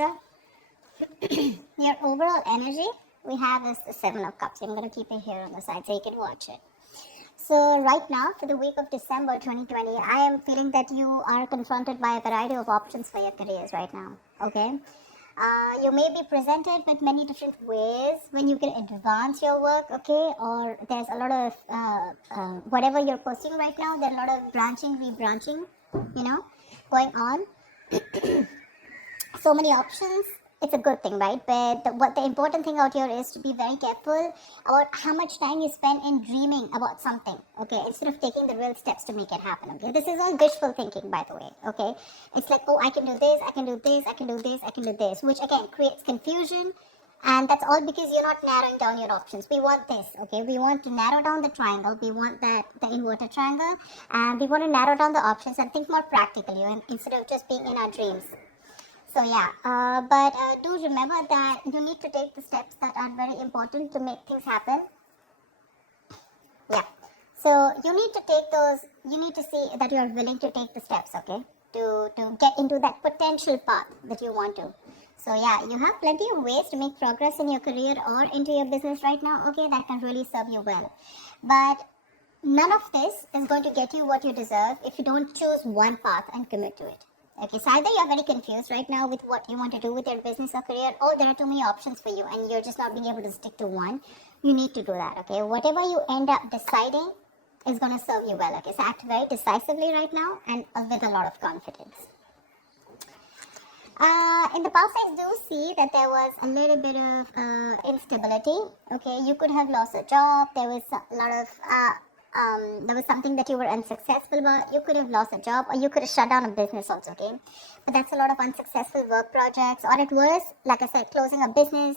Libra. Your overall energy we have is the Seven of Cups. I'm going to keep it here on the side so you can watch it. So right now, for the week of December 2020, I am feeling that you are confronted by a variety of options for your careers right now. Okay. You may be presented with many different ways when you can advance your work, okay? Or there's a lot of whatever you're pursuing right now. There's a lot of branching, rebranching, going on. So many options. It's a good thing, right? But what the important thing out here is to be very careful about how much time you spend in dreaming about something, okay? Instead of taking the real steps to make it happen, okay? This is all wishful thinking, by the way, okay? It's like, oh, I can do this, I can do this, I can do this, I can do this, which again creates confusion. And that's all because you're not narrowing down your options. We want this, okay? We want to narrow down the triangle. We want the inverted triangle. And we want to narrow down the options and think more practically instead of just being in our dreams. So yeah, but do remember that you need to take the steps that are very important to make things happen. Yeah. So you need to take those, you need to see that you are willing to take the steps, okay, to get into that potential path that you want to. So yeah, you have plenty of ways to make progress in your career or into your business right now, okay, that can really serve you well. But none of this is going to get you what you deserve if you don't choose one path and commit to it. Okay, so either you're very confused right now with what you want to do with your business or career, or there are too many options for you and you're just not being able to stick to one. You need to do that, okay? Whatever you end up deciding is going to serve you well, okay? So act very decisively right now and with a lot of confidence. In the past, I do see that there was a little bit of instability, okay? You could have lost a job, there was a lot of... there was something that you were unsuccessful about. You could have lost a job or you could have shut down a business also, okay? But that's a lot of unsuccessful work projects, or it was, like I said, closing a business,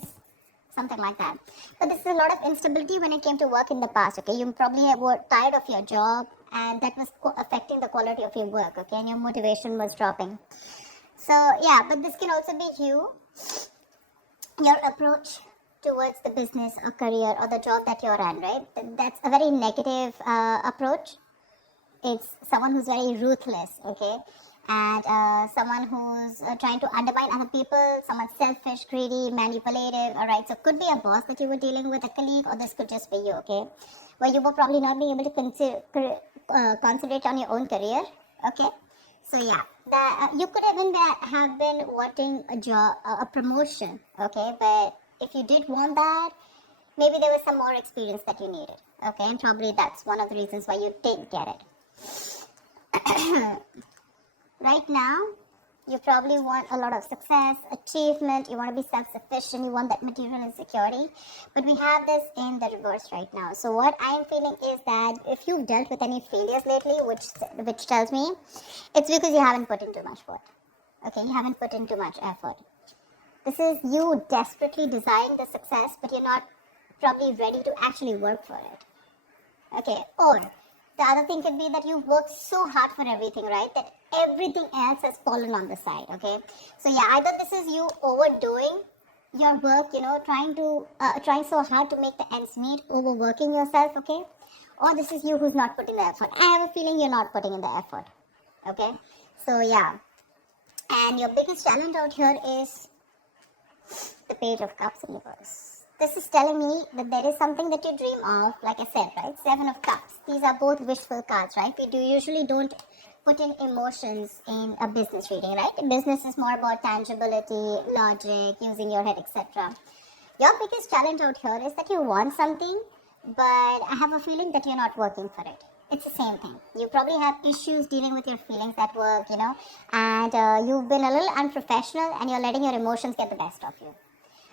something like that. But this is a lot of instability when it came to work in the past, okay? You probably were tired of your job and that was affecting the quality of your work, okay? And your motivation was dropping. So yeah, but this can also be your approach towards the business or career or the job that you're in, right? That's a very negative approach. It's someone who's very ruthless, okay? And someone who's trying to undermine other people, someone selfish, greedy, manipulative, all right? So it could be a boss that you were dealing with, a colleague, or this could just be you, okay? Where you were probably not being able to concentrate on your own career, okay? So yeah, you could even have been wanting a job, a promotion, okay? But if you did want that, maybe there was some more experience that you needed, okay? And probably that's one of the reasons why you didn't get it. Right now, you probably want a lot of success, achievement, you want to be self-sufficient, you want that material security, but we have this in the reverse right now. So what I'm feeling is that if you've dealt with any failures lately, which tells me it's because you haven't put in too much work, okay? You haven't put in too much effort. This is you desperately desiring the success, but you're not probably ready to actually work for it. Okay, or the other thing could be that you work so hard for everything, right? That everything else has fallen on the side, okay? So yeah, either this is you overdoing your work, trying so hard to make the ends meet, overworking yourself, okay? Or this is you who's not putting the effort. I have a feeling you're not putting in the effort, okay? So yeah, and your biggest challenge out here is the Page of Cups in reverse. This is telling me that there is something that you dream of, like I said, right? Seven of Cups. These are both wishful cards, right? Usually don't put in emotions in a business reading, right? Business is more about tangibility, logic, using your head, etc. Your biggest challenge out here is that you want something, but I have a feeling that you're not working for it. It's the same thing. You probably have issues dealing with your feelings at work, and you've been a little unprofessional and you're letting your emotions get the best of you.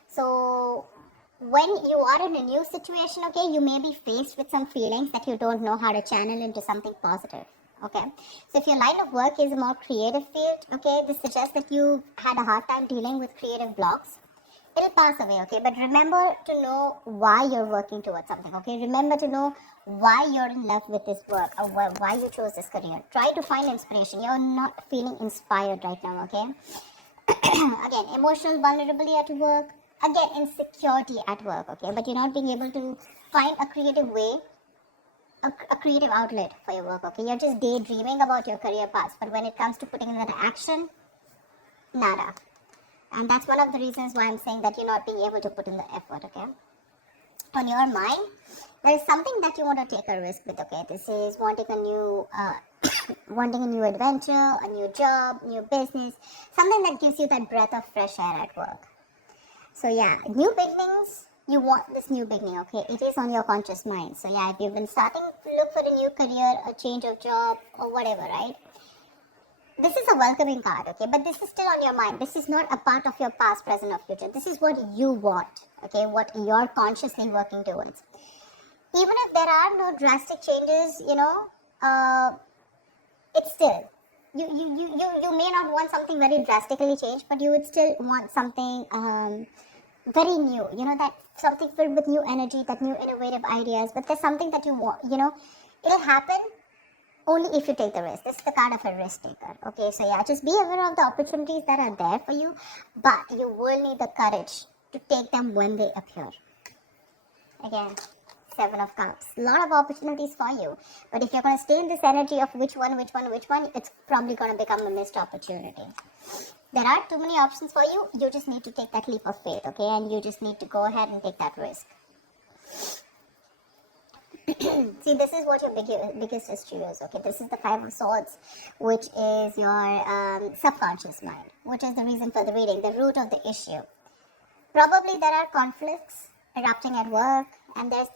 So when you are in a new situation, okay, you may be faced with some feelings that you don't know how to channel into something positive, okay? So if your line of work is a more creative field, okay, this suggests that you had a hard time dealing with creative blocks. It'll pass away, okay? But remember to know why you're working towards something, okay? Remember to know why you're in love with this work or why you chose this career. Try to find inspiration. You're not feeling inspired right now, okay? Again, emotional vulnerability at work. Again, insecurity at work, okay? But you're not being able to find a creative way, a creative outlet for your work, okay? You're just daydreaming about your career paths. But when it comes to putting it into action, nada. And that's one of the reasons why I'm saying that you're not being able to put in the effort, okay? On your mind, there is something that you want to take a risk with, okay? This is wanting a new, wanting a new adventure, a new job, new business, something that gives you that breath of fresh air at work. So yeah, new beginnings, you want this new beginning, okay? It is on your conscious mind. So yeah, if you've been starting to look for a new career, a change of job, or whatever, right? This is a welcoming card, okay? But this is still on your mind. This is not a part of your past, present, or future. This is what you want, okay? What you're consciously working towards. Even if there are no drastic changes, it's still, you may not want something very drastically changed, but you would still want something very new, that something filled with new energy, that new innovative ideas. But there's something that you want, it'll happen only if you take the risk. This is the card of a risk taker. Okay, so yeah, just be aware of the opportunities that are there for you, but you will need the courage to take them when they appear. Again, 7 of Cups. A lot of opportunities for you. But if you're going to stay in this energy of which one, it's probably going to become a missed opportunity. There are too many options for you. You just need to take that leap of faith, okay? And you just need to go ahead and take that risk. See, this is what your biggest issue is, okay? This is the 5 of Swords, which is your subconscious mind, which is the reason for the reading, the root of the issue. Probably there are conflicts erupting at work, and there's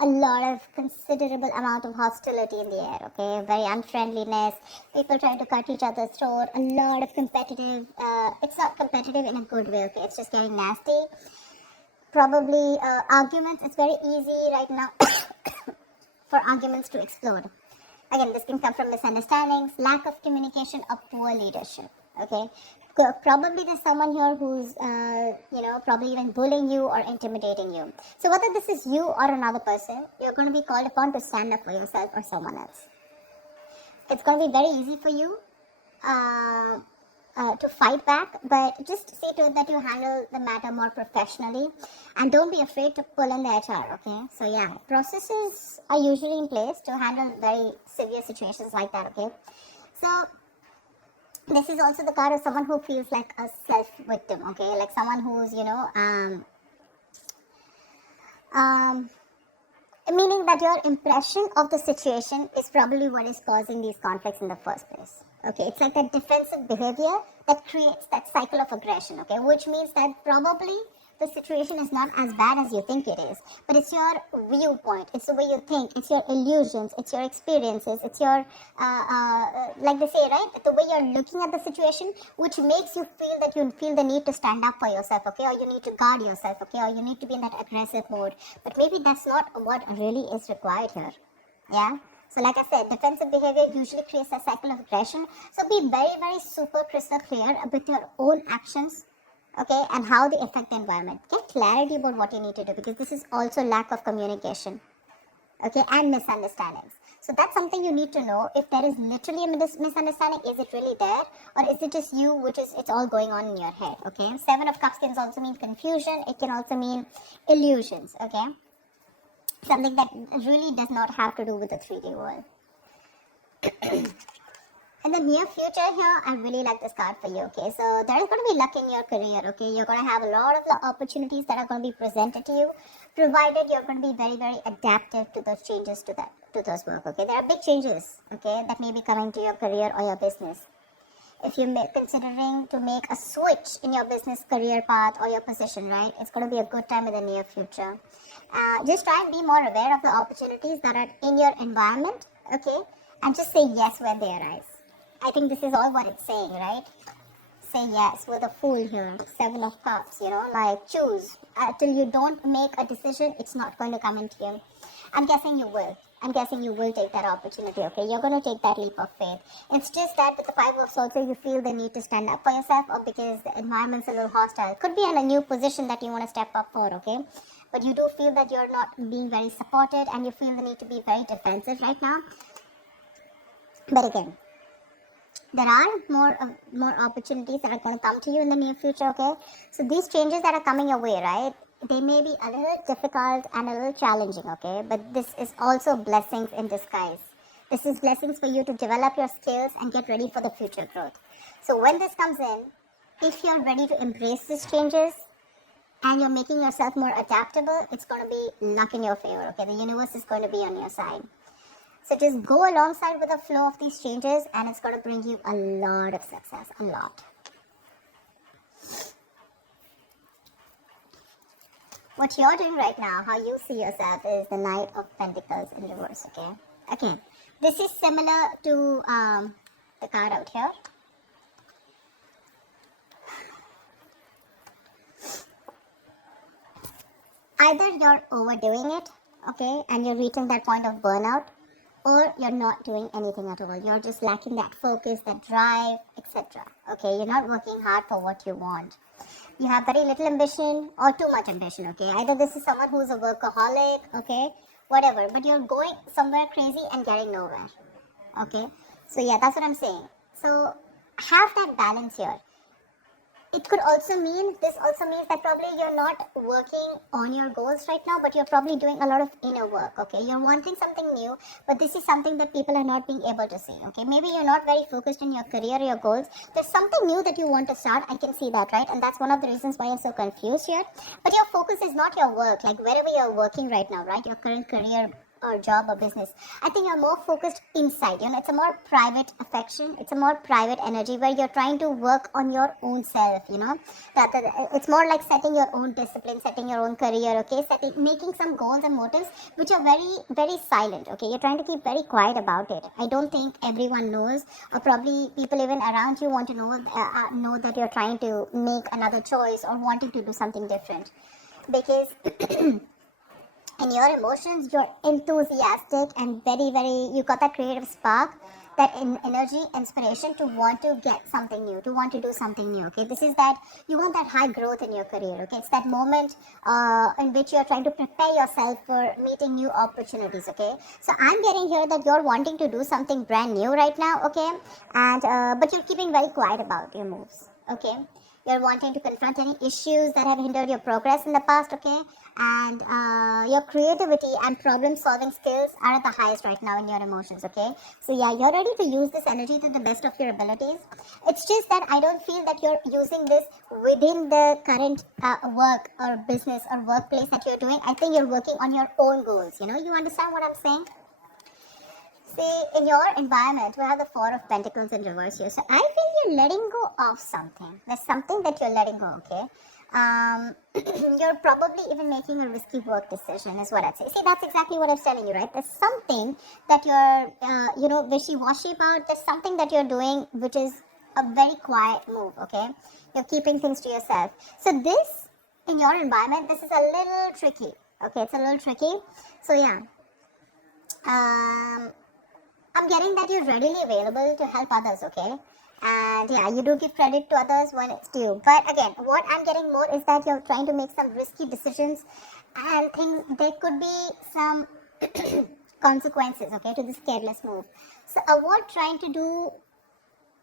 a lot of considerable amount of hostility in the air, okay? Very unfriendliness, people trying to cut each other's throat, a lot of competitive, it's not competitive in a good way, okay? It's just getting nasty. Probably arguments, it's very easy right now for arguments to explode. Again, this can come from misunderstandings, lack of communication, or poor leadership, okay? Probably there's someone here who's, probably even bullying you or intimidating you. So whether this is you or another person, you're going to be called upon to stand up for yourself or someone else. It's going to be very easy for you to fight back, but just see to it that you handle the matter more professionally, and don't be afraid to pull in the HR, okay? So yeah, processes are usually in place to handle very severe situations like that, okay? So this is also the card of someone who feels like a self-victim, okay? Like someone who's, meaning that your impression of the situation is probably what is causing these conflicts in the first place. Okay, it's like that defensive behavior that creates that cycle of aggression, okay? Which means that probably the situation is not as bad as you think it is, but it's your viewpoint, it's the way you think, it's your illusions, it's your experiences, it's your, like they say, right, the way you're looking at the situation, which makes you feel that you feel the need to stand up for yourself, okay, or you need to guard yourself, okay, or you need to be in that aggressive mode, but maybe that's not what really is required here, yeah? So like I said, defensive behavior usually creates a cycle of aggression, so be very, very super crystal clear about your own actions, okay, and how they affect the environment. Get clarity about what you need to do, because this is also lack of communication, okay, and misunderstandings. So that's something you need to know. If there is literally a misunderstanding, is it really there, or is it just you, it's all going on in your head, okay? 7 of Cups can also mean confusion. It can also mean illusions, okay? Something that really does not have to do with the 3D world. In the near future here, I really like this card for you, okay? So there is going to be luck in your career, okay? You're going to have a lot of the opportunities that are going to be presented to you, provided you're going to be very, very adaptive to those changes, to those work, okay? There are big changes, okay, that may be coming to your career or your business. If you're considering to make a switch in your business career path or your position, right, it's going to be a good time in the near future. Just try and be more aware of the opportunities that are in your environment, okay, and just say yes when they arise. I think this is all what it's saying, right? Say yes with a Fool here, 7 of Cups, like choose. Till you don't make a decision, it's not going to come into you. I'm guessing you will. Take that opportunity, okay? You're going to take that leap of faith. It's just that with the 5 of Swords, you feel the need to stand up for yourself, or because the environment's a little hostile. Could be in a new position that you want to step up for, okay? But you do feel that you're not being very supported, and you feel the need to be very defensive right now. But again, there are more opportunities that are going to come to you in the near future, okay? So these changes that are coming your way, right, they may be a little difficult and a little challenging, okay? But this is also blessings in disguise. This is blessings for you to develop your skills and get ready for the future growth. So when this comes in, if you're ready to embrace these changes and you're making yourself more adaptable, it's going to be luck in your favor, okay? The universe is going to be on your side. So just go alongside with the flow of these changes and it's going to bring you a lot of success, a lot. What you're doing right now, how you see yourself, is the Knight of Pentacles in reverse, okay? Okay, this is similar to the card out here. Either you're overdoing it, okay, and you're reaching that point of burnout, or you're not doing anything at all. You're just lacking that focus, that drive, etc. Okay, you're not working hard for what you want. You have very little ambition or too much ambition, okay? Either this is someone who's a workaholic, okay, whatever, but you're going somewhere crazy and getting nowhere, okay? So yeah, that's what I'm saying. So have that balance here. It could also mean, this also means that probably you're not working on your goals right now, but you're probably doing a lot of inner work, okay? You're wanting something new, but this is something that people are not being able to see, okay? Maybe you're not very focused in your career, your goals. There's something new that you want to start. I can see that, right? And that's one of the reasons why you're so confused here. But your focus is not your work, like wherever you're working right now, right? Your current career or job or business. I think you're more focused inside, it's a more private affection, it's a more private energy where you're trying to work on your own self, it's more like setting your own discipline, setting your own career, okay, making some goals and motives which are very, very silent, okay? You're trying to keep very quiet about it. I don't think everyone knows, or probably people even around you want to know that you're trying to make another choice or wanting to do something different, because in your emotions, you're enthusiastic and very, very, you got that creative spark, that energy, inspiration to want to get something new, to want to do something new, okay? This is that, you want that high growth in your career, okay? It's that moment in which you're trying to prepare yourself for meeting new opportunities, okay? So I'm getting here that you're wanting to do something brand new right now, okay? And, but you're keeping very quiet about your moves, okay? You're wanting to confront any issues that have hindered your progress in the past, okay? And your creativity and problem solving skills are at the highest right now in your emotions, okay? So yeah, you're ready to use this energy to the best of your abilities. It's just that I don't feel that you're using this within the current work or business or workplace that you're doing. I think you're working on your own goals, you understand what I'm saying? See, in your environment, we have the Four of Pentacles in reverse here. So I feel you're letting go of something. There's something that you're letting go, okay? You're probably even making a risky work decision is what I'd say. See, that's exactly what I'm telling you, right? There's something that you're, wishy-washy about. There's something that you're doing which is a very quiet move, okay? You're keeping things to yourself. So this, in your environment, this is a little tricky, okay? It's a little tricky. So yeah. I'm getting that you're readily available to help others, okay? And yeah, you do give credit to others when it's due. But again, what I'm getting more is that you're trying to make some risky decisions and think there could be some consequences, okay, to this careless move. So avoid trying to do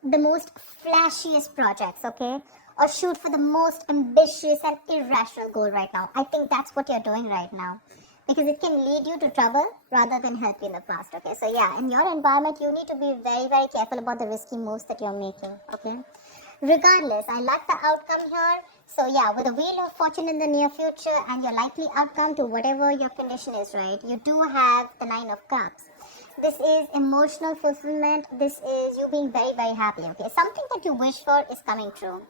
the most flashiest projects, okay? Or shoot for the most ambitious and irrational goal right now. I think that's what you're doing right now, because it can lead you to trouble rather than help you in the past, okay? So yeah, in your environment, you need to be very, very careful about the risky moves that you're making, okay? Regardless, I like the outcome here. So yeah, with the Wheel of Fortune in the near future and your likely outcome to whatever your condition is, right? You do have the Nine of Cups. This is emotional fulfillment. This is you being very, very happy, okay? Something that you wish for is coming true.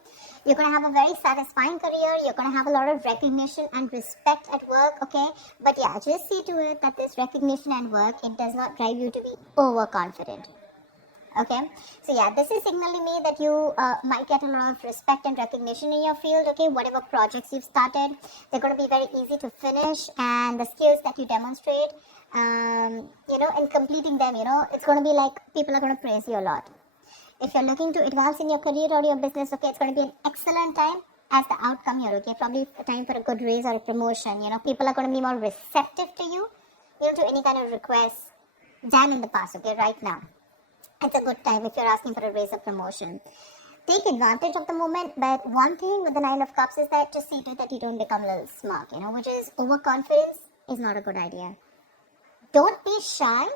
You're going to have a very satisfying career. You're going to have a lot of recognition and respect at work, okay? But yeah, just see to it that this recognition and work, it does not drive you to be overconfident, okay? So yeah, this is signaling me that you might get a lot of respect and recognition in your field, okay? Whatever projects you've started, they're going to be very easy to finish, and the skills that you demonstrate, in completing them, it's going to be like people are going to praise you a lot. If you're looking to advance in your career or your business, okay, it's going to be an excellent time as the outcome here, okay? Probably a time for a good raise or a promotion, people are going to be more receptive to you, to any kind of requests than in the past, okay, right now. It's a good time if you're asking for a raise or promotion. Take advantage of the moment, but one thing with the Nine of Cups is that just see to it that you don't become a little smug, which is overconfidence is not a good idea. Don't be shy,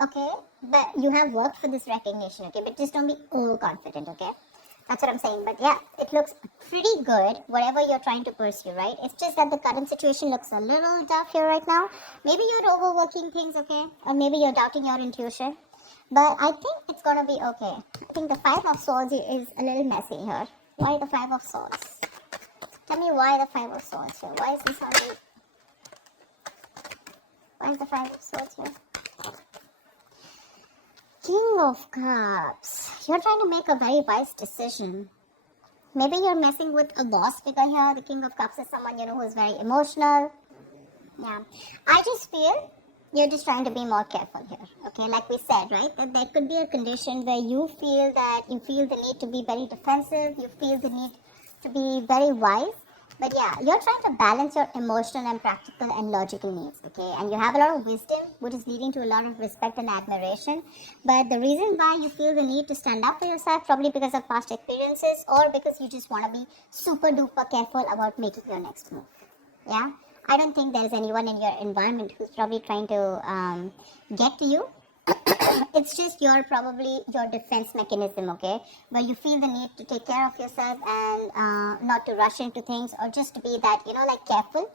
okay, but you have worked for this recognition, okay, but just don't be overconfident, okay. That's what I'm saying. But yeah, it looks pretty good, whatever you're trying to pursue, right? It's just that the current situation looks a little tough here right now. Maybe you're overworking things, okay? Or maybe you're doubting your intuition. But I think it's gonna be okay. I think the Five of Swords is a little messy here. Why the Five of Swords? Tell me why the Five of Swords here. Why is this already? Why is the Five of Swords here? King of Cups. You're trying to make a very wise decision. Maybe you're messing with a boss figure here. The King of Cups is someone, you know, who's very emotional. Yeah. I just feel you're just trying to be more careful here. Okay, like we said, right? That there could be a condition where you feel the need to be very defensive. You feel the need to be very wise. But yeah, you're trying to balance your emotional and practical and logical needs, okay? And you have a lot of wisdom, which is leading to a lot of respect and admiration. But the reason why you feel the need to stand up for yourself, probably because of past experiences or because you just want to be super duper careful about making your next move. Yeah? I don't think there's anyone in your environment who's probably trying to get to you. It's just your defense mechanism, okay, where you feel the need to take care of yourself and not to rush into things, or just to be that, you know, like careful.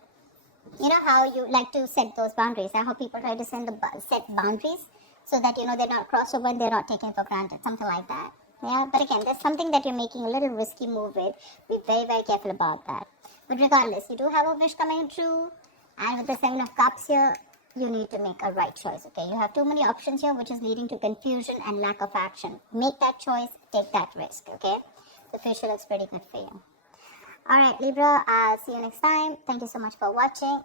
You know how you like to set those boundaries, how people try to set boundaries so that, you know, they're not crossed over and they're not taken for granted, something like that. Yeah, but again, there's something that you're making a little risky move with. Be very, very careful about that. But regardless, you do have a wish coming true, and with the Seven of Cups here, you need to make a right choice, okay? You have too many options here, which is leading to confusion and lack of action. Make that choice, take that risk, okay? The future looks pretty good for you. Alright, Libra, I'll see you next time. Thank you so much for watching.